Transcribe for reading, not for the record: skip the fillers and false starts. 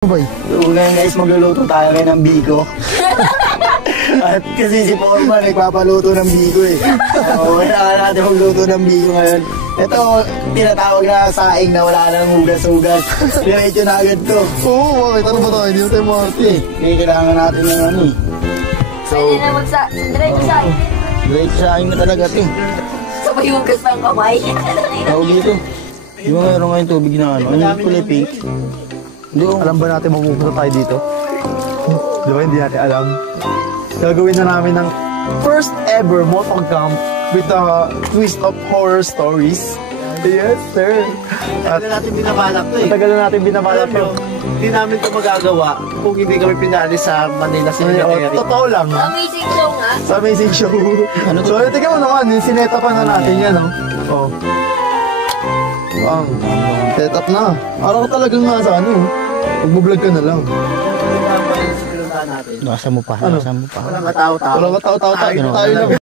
Boy. Ngayon guys, magluluto tayo ngayon ng biko. At kasi si Foreman nagpapaluto ng biko eh. Kailangan natin magluto ng biko ngayon. Ito, tinatawag na saing na wala nang hugas-hugas. Diretso na agad to. Oo, bakit? Ano ba tayo? Hindi na tayo makakti eh. Kailangan natin ng ano eh. So, Diretso saing. diretso saing na talaga ito. Sabay hugas ng kamay. Tawag dito. Di ba mayroon ngayon tubig na ano? Ano yung kulay pink? Alam ba natin mapupunta tayo dito? Di ba hindi natin alam? Gagawin na namin ng first ever motocamp with a twist of horror stories. Yes, sir. Tagal na natin binabalak to eh. Matagal na natin binabalak Alam nyo, hindi namin ito magagawa kung hindi kami pinali sa Manila Cemetery. Totoo lang. Amazing show nga. Sa amazing show. So, tingnan mo naman, yung sineta pa na natin yan, no? Oh. Bang. Set up na. Araw ka talagang nasa ano, magbablog ka na lang. Natin. Nasa mo pa, Ano? nasa mo pa. Walang katao-tao. Walang katao-tao tayo lang.